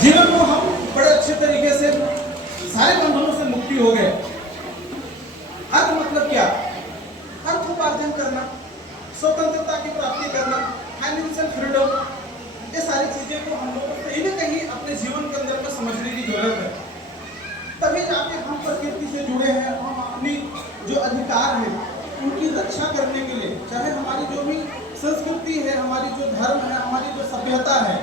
जीवन को हम बड़े अच्छे तरीके से सारे बंधनों से मुक्ति हो गए। अर्थ मतलब क्या? अर्थ उपार्जन करना, स्वतंत्रता की प्राप्ति करना, फाइनेंशियल फ्रीडम, ये सारी चीजें को हम लोग को कहीं ना कहीं अपने जीवन के अंदर में समझने की जरूरत है। तभी जाके हम प्रकृति से जुड़े हैं, हम अपनी जो अधिकार हैं उनकी रक्षा करने के लिए, चाहे हमारी जो भी संस्कृति है, हमारी जो धर्म है, हमारी जो सभ्यता है,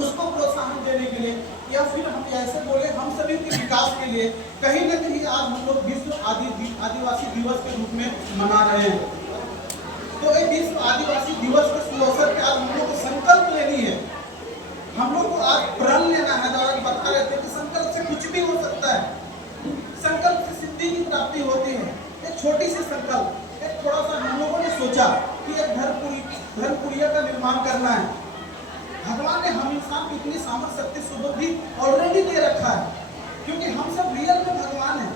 उसको प्रोत्साहन देने के लिए, या फिर हम ऐसे बोले हम सभी के विकास के लिए कहीं न कहीं आज हम लोग विश्व आदिवासी दिवस के रूप में मना रहे हैं। तो ये विश्व आदिवासी दिवस के शुभ अवसर पे आज हम लोग को संकल्प लेनी है, हम लोग को आज प्रण लेना है। दादा बता रहे थे कि संकल्प से कुछ भी हो सकता है, संकल्प से सिद्धि की प्राप्ति होती है। एक छोटी सी संकल्प, एक थोड़ा सा हम लोगों ने सोचा कि एक धर्मपुरिया का निर्माण करना है। भगवान ने हम इंसान को इतनी सामर्थ्य शक्ति सुबह भी ऑलरेडी दे रखा है, क्योंकि हम सब रियल में भगवान हैं।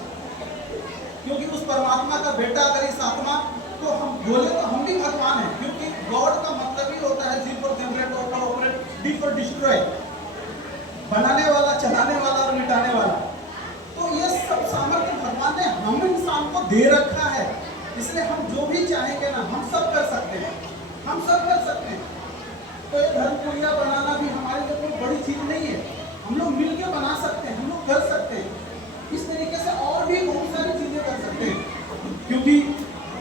क्योंकि उस परमात्मा का बेटा अगर इस आत्मा को हम बोले तो हम भी भगवान हैं, क्योंकि गॉड का मतलब ही होता है G for generate, operate, D for destroy, बनाने वाला, चलाने वाला और मिटाने वाला। तो ये सब सामर्थ्य भगवान ने हम इंसान को दे रखा है, इसलिए हम जो भी चाहेंगे ना हम सब कर सकते हैं, हम सब कर सकते हैं। तो ये धर्मपुरिया बनाना भी हमारे लिए कोई बड़ी चीज नहीं है, हम लोग मिलके बना सकते हैं, हम लोग कर सकते हैं। इस तरीके से और भी बहुत सारी चीजें कर सकते हैं, क्योंकि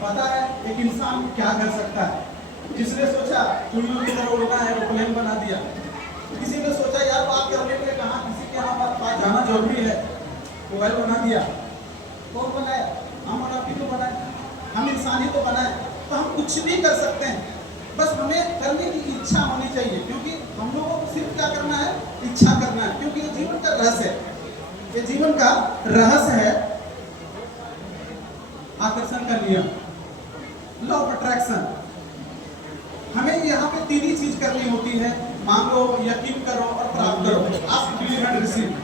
पता है एक इंसान क्या कर सकता है। जिसने सोचा चुड़ियों की तरह उड़ना है, एरोप्लेन बना दिया। किसी ने सोचा यार बात करने के लिए कहाँ किसी के यहाँ पास जाना जरूरी है, मोबाइल बना दिया। कौन बनाया? हम और आप ही तो बनाए, हम इंसान ही तो बनाए। तो हम कुछ भी कर सकते हैं, बस हमें करने की इच्छा होनी चाहिए। क्योंकि हम लोगों को सिर्फ क्या करना है? इच्छा करना है, क्योंकि ये जीवन का रहस्य है, ये जीवन का रहस्य है। आकर्षण का नियम, लॉ ऑफ अट्रैक्शन। हमें यहाँ पे तीन ही चीज करनी होती है, मांगो, यकीन करो और प्राप्त करो। Ask, believe and receive.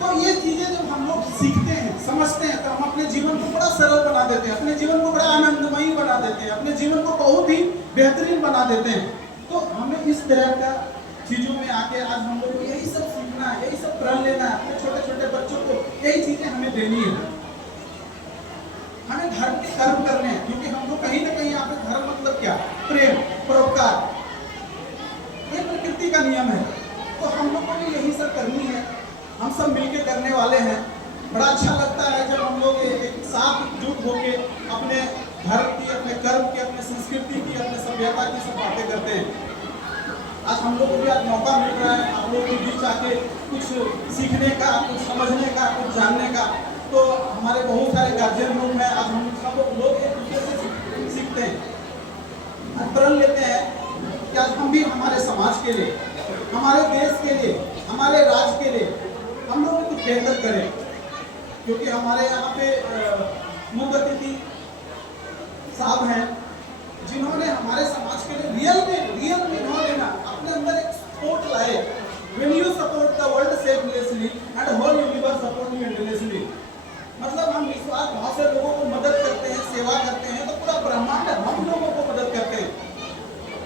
तो ये चीजें जब हम लोग सीखते हैं, समझते हैं, तो हम अपने जीवन को बड़ा सरल बना देते हैं, अपने जीवन को बड़ा आनंदमयी बना देते हैं, अपने जीवन को बहुत ही बेहतरीन बना देते हैं। तो हमें इस तरह का चीजों में आके आज हम लोग को यही सब सीखना है, यही सब प्रण लेना है। अपने छोटे छोटे बच्चों को यही चीजें हमें देनी है। हमें धर्म के कर्म करने हैं, क्योंकि हम लोग कहीं ना कहीं यहाँ पे धर्म मतलब क्या? प्रेम, परोपकार, ये प्रकृति का नियम है। तो हम लोग को भी यही सब करनी है, हम सब मिलके करने वाले हैं। बड़ा अच्छा लगता है जब हम लोग एक साथ एकजुट होके अपने धर्म की, अपने कर्म की, अपने संस्कृति की, अपने सभ्यता की सब बातें करते हैं। आज हम लोग को भी आज मौका मिल रहा है आप लोगों के बीच आके कुछ सीखने का, कुछ समझने का, कुछ जानने का। तो हमारे बहुत सारे गार्जियन लोग हैं, आज हम सब लोग एक दूसरे से सीखते हैं, आज प्रण लेते हैं कि आज हम भी हमारे समाज के लिए, हमारे देश के लिए, हमारे राज्य के लिए हम लोग भी कुछ बेहतर करें। क्योंकि हमारे यहाँ पे मुख्य अतिथि साहब हैं, जिन्होंने हमारे समाज के लिए रियल में इन्होंने ना अपने अंदर एक सपोर्ट लाए। When you support the world selflessly and whole universe support you endlessly। मतलब हम निस्वार्थ भाव से लोगों को मदद करते हैं, सेवा करते हैं, तो पूरा ब्रह्मांड हम लोगों को मदद करते हैं।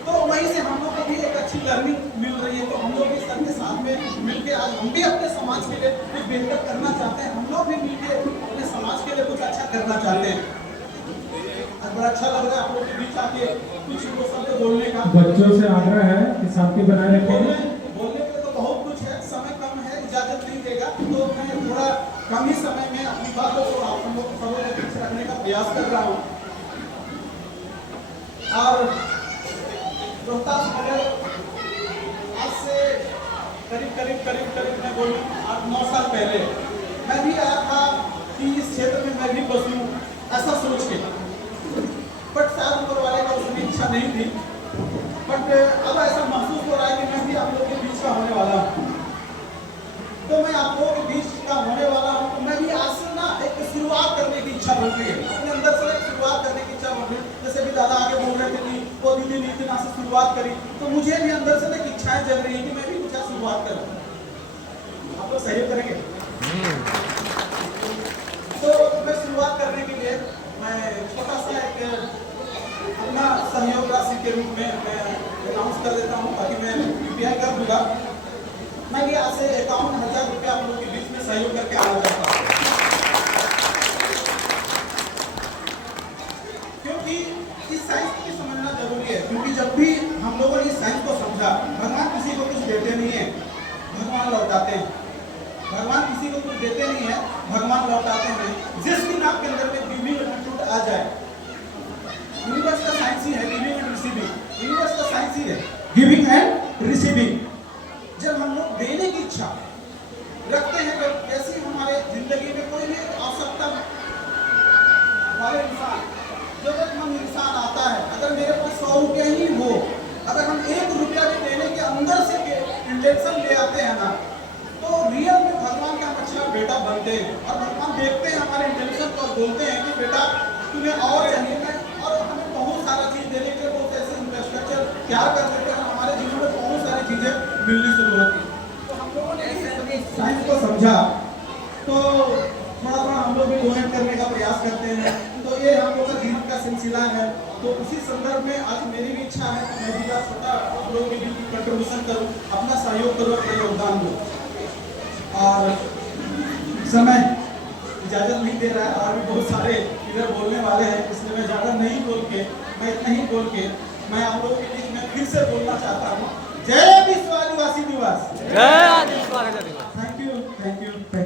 तो वहीं से हम लोग को भी एक अच्छी लर्निंग मिल रही है। तो हम लोग भी सबके साथ में मिलके आज हम भी अपने समाज के लिए कुछ बेहतर करना चाहते हैं, हम लोग भी मिलके अपने समाज के लिए कुछ अच्छा करना चाहते हैं। आज बड़ा अच्छा लग रहा है आप लोग के बीच आके कुछ दो शब्द बोलने का। बच्चों से आग्रह है कि शांति बनाए रखें। बोलने के लिए तो बहुत कुछ है, समय कम है, इजाजत नहीं देगा, तो मैं थोड़ा कम ही समय में अपनी बातों को आप लोग सबों के बीच रखने का प्रयास कर रहा हूँ। और रोहतास नगर आज से करीब मैं बोलूँ 8-9 साल पहले मैं भी आया था कि इस क्षेत्र में मैं भी बसूं, ऐसा सोच के। बट शायद ऊपर वाले का उसमें इच्छा नहीं थी। बट अब ऐसा महसूस हो रहा है कि मैं भी आप लोगों के बीच का होने वाला हूँ। तो मैं आप लोगों के बीच का होने वाला हूँ, तो मैं भी आज से ना एक शुरुआत करने की इच्छा बन रही है, अपने अंदर से एक शुरुआत करने की इच्छा बन रही है। जैसे भी दादा आगे बोल रहे थे कि वो दीदी ने इतना से शुरुआत करी, तो मुझे भी अंदर से एक इच्छाएं जग रही है कि मैं भी कुछ शुरुआत करूँ। आप लोग सहयोग करेंगे? तो मैं शुरुआत करने के लिए मैं छोटा सा एक अपना सहयोग राशि के रूप में मैं अनाउंस कर देता हूँ, ताकि मैं यूपीआई कर दूँ। करूंगा। मैं भी आज से 51,000 रुपये आप लोगों के बीच में सहयोग करके आना चाहता हूँ, क्योंकि इस साइंस को भी समझना जरूरी है। क्योंकि जब भी हम लोगों ने इस साइंस को समझा, भगवान किसी को कुछ देते नहीं है, भगवान लौटाते हैं। भगवान किसी को कुछ देते नहीं है, भगवान लौटाते हैं। जिस दिन आपके अंदर में गिविंग एटीट्यूड आ जाए, यूनिवर्स का साइंस ही है गिविंग एंड रिसीविंग। यूनिवर्स का साइंस ही है गिविंग एंड रिसीविंग। जब हम लोग देने की इच्छा रखते हैं, जब जैसे हमारे जिंदगी में कोई भी आवश्यकता वाले इंसान, जरूरतमंद इंसान आता है, अगर मेरे पास 100 रुपया ही हो, अगर हम 1 रुपया भी देने के अंदर से इंटेंशन ले आते हैं ना, तो रियल में भगवान का अच्छा बेटा बनते हैं। और भगवान देखते हैं हमारे इंटेंशन को और बोलते हैं कि बेटा तुम्हें और चाहिए मैं, और हमें बहुत सारा चीज देने के लिए बहुत ऐसे इंफ्रास्ट्रक्चर तैयार कर देते हैं, हमारे जीवन में बहुत सारी चीजें मिलनी शुरू होती है। तो हम लोगों ने साइंस को समझा, तो थोड़ा थोड़ा हम लोग भी डोनेट करने का प्रयास करते हैं। तो ये हम लोग का जीवन का सिलसिला है। तो उसी संदर्भ में आज मेरी भी इच्छा है कि मैं भी छोटा आप लोगों के बीच कंट्रीब्यूशन करूँ, अपना सहयोग करूँ, अपना योगदान दूँ। और समय इजाजत नहीं दे रहा है, और भी बहुत सारे इधर बोलने वाले हैं, इसलिए मैं ज़्यादा नहीं बोल के, मैं इतना ही बोल के मैं आप लोगों के बीच में फिर से बोलना चाहता हूँ, जय विश्व आदिवासी दिवस। जय आदिवासी दिवस। Thank you, thank you, thank you.